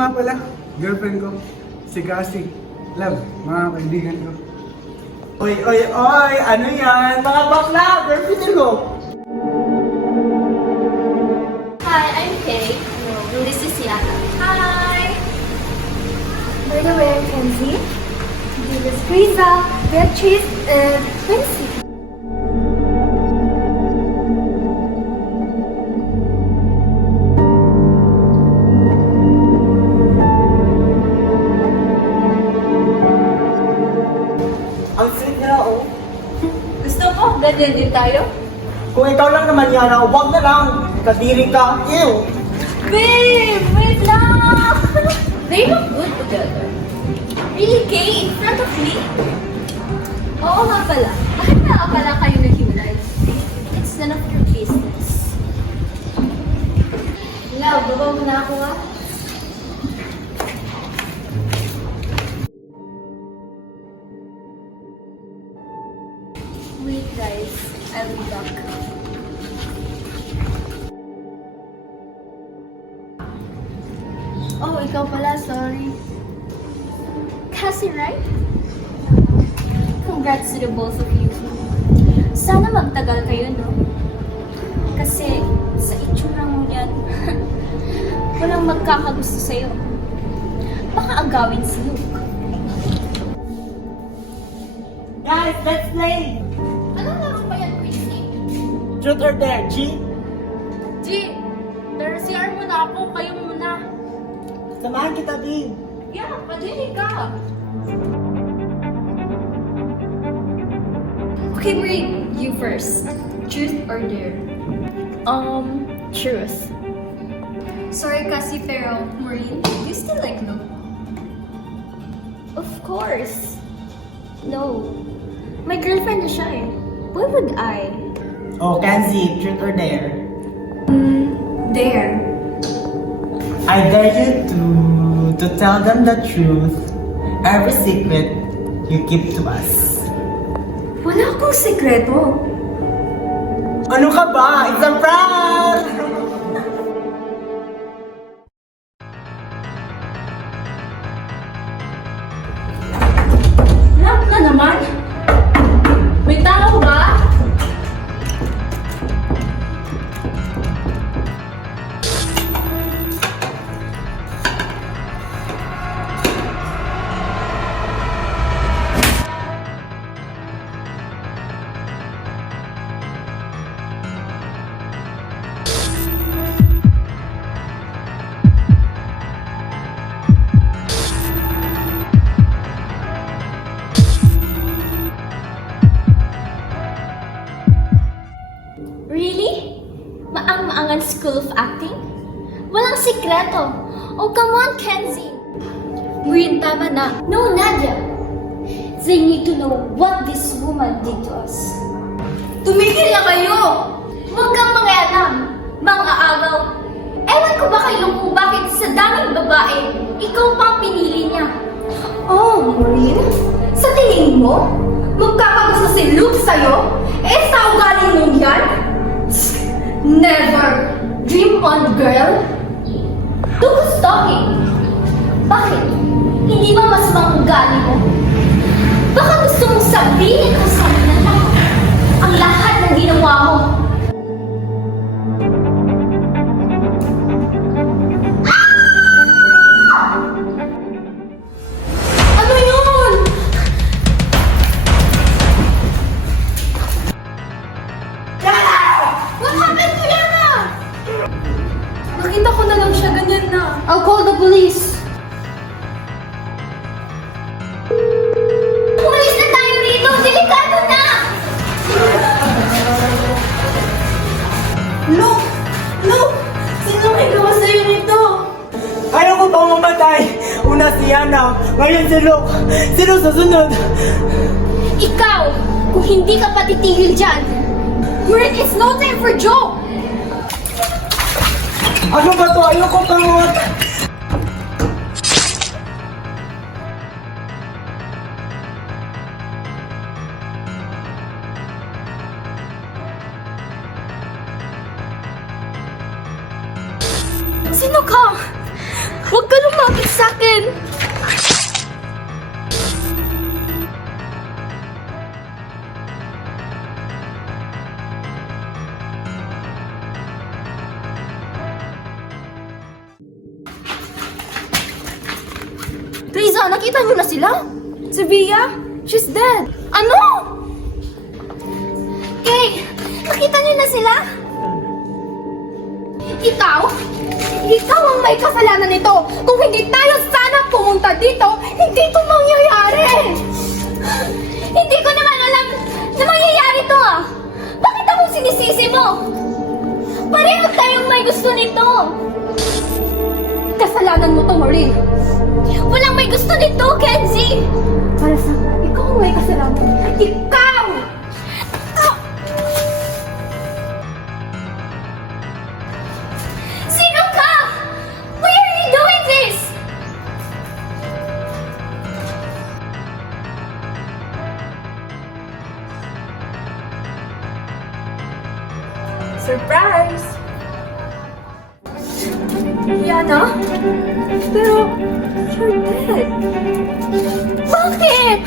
nga pala, girlfriend ko, si Cassie. Love, mga kaibigan ko. Oy, oy, oy! Ano yan? Mga bakla! Girlfriend ko! Hi, I'm Kay. And this is Yana. Hi! By the way, I'm Kenzie. This is Riza, Beatrice, and Quincy. Ang sweet nila, oh. Gusto mo? Ganyan din tayo? Kung ikaw lang naman yan, huwag na lang. Kadiri ka. Ew! Babe! Wait lang! They look good together. Really, Kay? In front of me? Oo nga pala. Bakit nga pala kayo naghiwalay? It's none of your business. Love, baba mo na ako ah. Wait guys, I'll be back. Oh, ikaw pala, sorry. Cassie, right? Congrats to the both of you. Sana magtagal kayo, no? Kasi sa itsura mo yan, walang magkakagusto sa'yo. Baka agawin si Luke. Guys, let's play! Anong laro pa yan, Quincy? Truth or dare, G? G, pero CR muna ako, kayo muna. Samahan kita, B. Yeah, padinig ka. Okay, Marie, you first. Truth or dare? Truth. Sorry kasi pero, Maureen, you still like Luke? Of course. No. My girlfriend na siya eh. Why would I? Oh, Kenzie, truth or dare? Dare. I dare you to tell them the truth. Every secret you keep to us. Wala akong sekreto. Ano ka ba? It's a prank! Lock na naman? May tao ba? Really? Maang-maangan school of acting? Walang sikreto. Oh, come on, Kenzie. Maureen, tama na. No, Nadia. They need to know what this woman did to us. Tumigil na kayo! Huwag kang mangialam, mga agaw. Ewan ko ba kayo kung bakit sa daming babae, ikaw pang pinili niya. Oh, Maureen? Sa tingin mo, magkakagusto si Luke sa'yo? Eh, sa ugali mong yan? Never! Dream on, girl! Who's talking? Bakit? Hindi ba mas ugali mo? Baka gusto mong sabihin ko sa akin na ang lahat ng ginawa mo. Ano yun? What happened to Yana? Nakita ko na lang siya ganyan na. I'll call the police. Pulis na tayo dito! Delikado na! Luke! Luke! Sino may gawa sa'yo nito? Ayaw ko pang mamatay! Una si Yana, ngayon si Luke. Sino susunod? Ikaw! Kung hindi ka pa titigil dyan! Maureen, it's no time for joke! Ano ba to? Ayaw ko pang mamatay! Sino ka? Huwag ka lumapit sa akin! Riza, nakita niyo na sila? Si Via? She's dead. Ano? Kay, nakita niyo na sila? Ikaw? Ikaw ang may kasalanan nito. Kung hindi tayo sana pumunta dito, hindi ito mangyayari. Hindi ko naman alam na mangyayari ito ah. Bakit ako sinisisi mo? Pareho tayong may gusto nito. Kasalanan mo to, Maureen. Walang may gusto nito, Kenzie! Para sa ikaw ang may kasalanan. Ikaw! Ah! Sino ka? Why are you doing this? Surprise! Yana? Pero, you're dead. Bakit?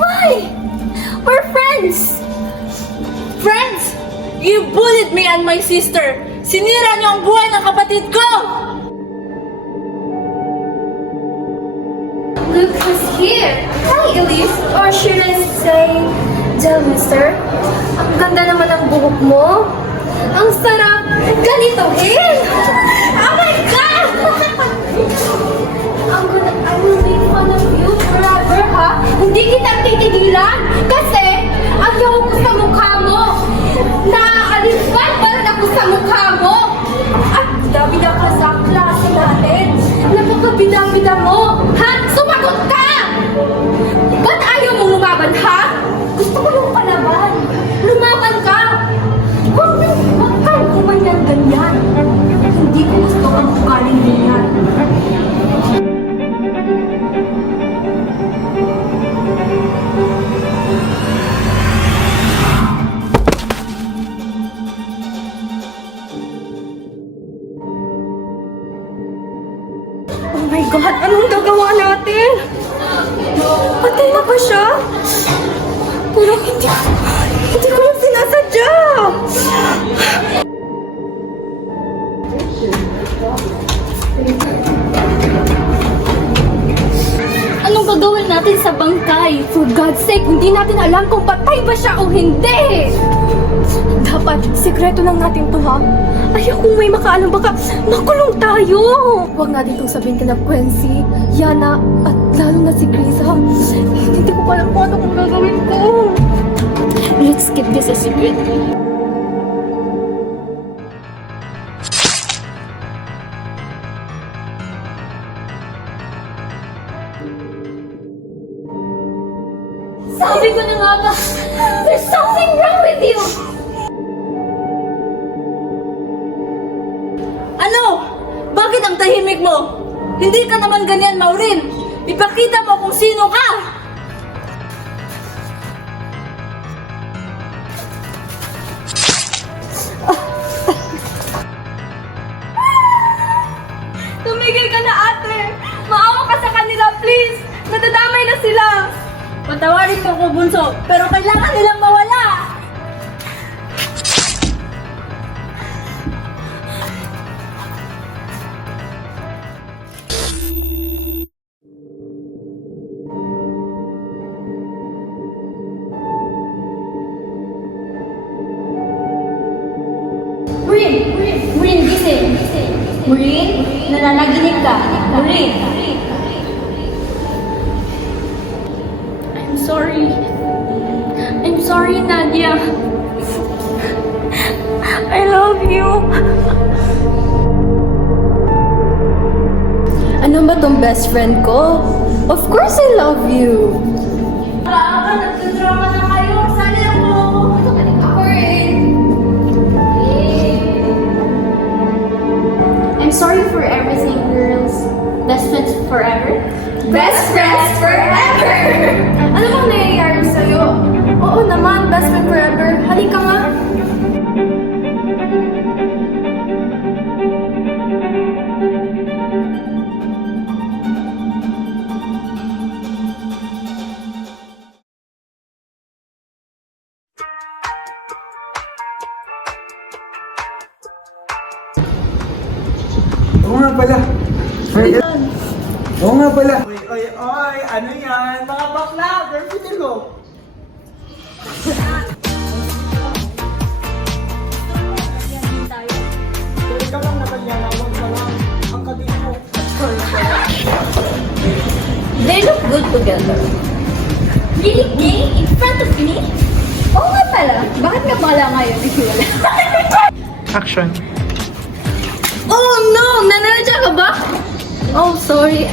Why? We're friends. Friends! You bullied me and my sister! Sinira niyo ang buhay ng kapatid ko! Look who's here. Hi, Elise. Or should I say, Del Mister? Ang ganda naman ng buhok mo. Ang sarap ganitohin. Oh my God! I will make fun of you forever, ha? Hindi kita titigilan. Kasi, ayaw ko sa mukha mo. Naaalipad pa rin ako sa mukha mo. At bida-bida ka sa klase natin. Napakabida-bida mo. Ha? Sumagot ka! Ba't ayaw mong lumaban, ha? Gusto ko yung palaban. Lumaban ka! Huwag kang kumanyan-ganyan. Hindi ko gusto ang ugaling ganyan. Oh my God! Anong gagawa natin? Patay na ba siya? Pero hindi ko lang sinasadya! Anong gagawin natin sa bangkay? For God's sake, hindi natin alam kung patay ba siya o hindi! Dapat, sikreto lang natin to, ha? Ayaw kung may makaalam, baka makulong tayo! Huwag natin itong sabihin kina Quincy, Yana, at lalo na si Grisa. Hindi ko pa alam kung ano kung gagawin ko. Let's keep this a secret. Sabi ko na nga ba, there's something wrong with you! Ano? Bakit ang tahimik mo? Hindi ka naman ganyan, Maureen! Ipakita mo kung sino ka! Tumigil ka na, ate! Maawa ka sa kanila, please! Nadadamay na sila! Patawarin mo ko, Bunso, pero kailangan nilang mawala! Maureen, gising! Maureen, nananaginip ka! Maureen! I'm sorry, Nadia. I love you. Ano ba tong best friend ko? Of course I love you. Nagtudrama na kayo! Sali ako! Ako rin. I'm sorry for everything, girls. Best friends forever? Best friends forever! Ano bang nangyayari sa'yo? Oo naman, best friend forever. Halika nga. nga pala. Oo nga pala. Oy, ano yan? Mga bakla, girlfriend ko. Pwede ka lang naman yan, awag ka lang. Ang kabit mo. They look good together. Really gay in front of me? Oo nga pala. Bakit nga pala ngayon naghiwalay? Action. Oh no! Nananadya ka ba? Oh, sorry.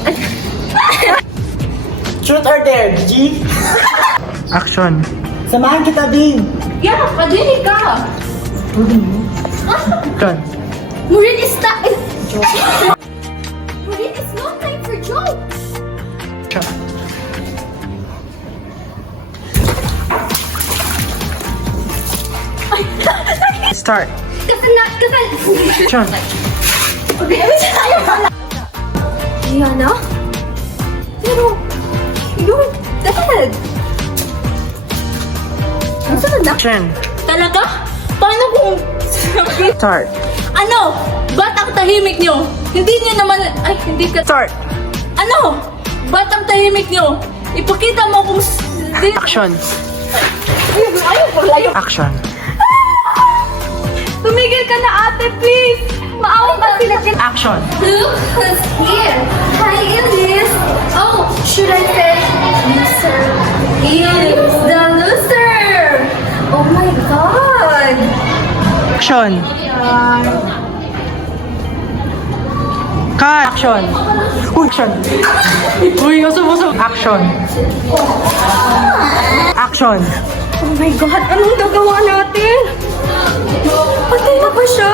Truth or dare, G? Action. Samahan kita, Bing. Yeah, padinig ka. Action. Maureen is Maureen is no time for joke. Start. Kasi Action. Yana? Pero, you're dead. Ang sunod na. Action. Talaga? Paano kung... Start. Ano? Ba't ang tahimik nyo? Hindi nyo naman... Ay, hindi ka... Start. Ano? Ba't ang tahimik nyo? Ipakita mo kung... Action. Ayaw. Action. Tumigil ka na ate, please! Maawa ka sila. Action. Look who's here. Hi, Elise. Oh, should I say loser? Elise, the loser. Oh my God. Action. Cut. Action. Action. Uy, usog. Action. Action. Oh my God, anong gagawa natin? Patay na ba siya?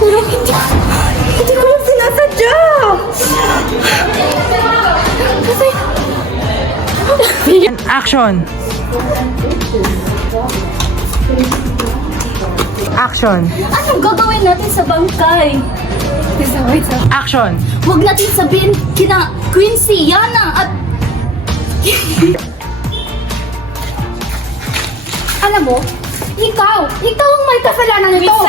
Pero hindi ko lang sinasadya. Kasi... Action. Action. Anong gagawin natin sa bangkay? Wait. Action. Huwag natin sabihin kina Quincy, Yana at... Alam mo, ikaw ang may kasalanan nito.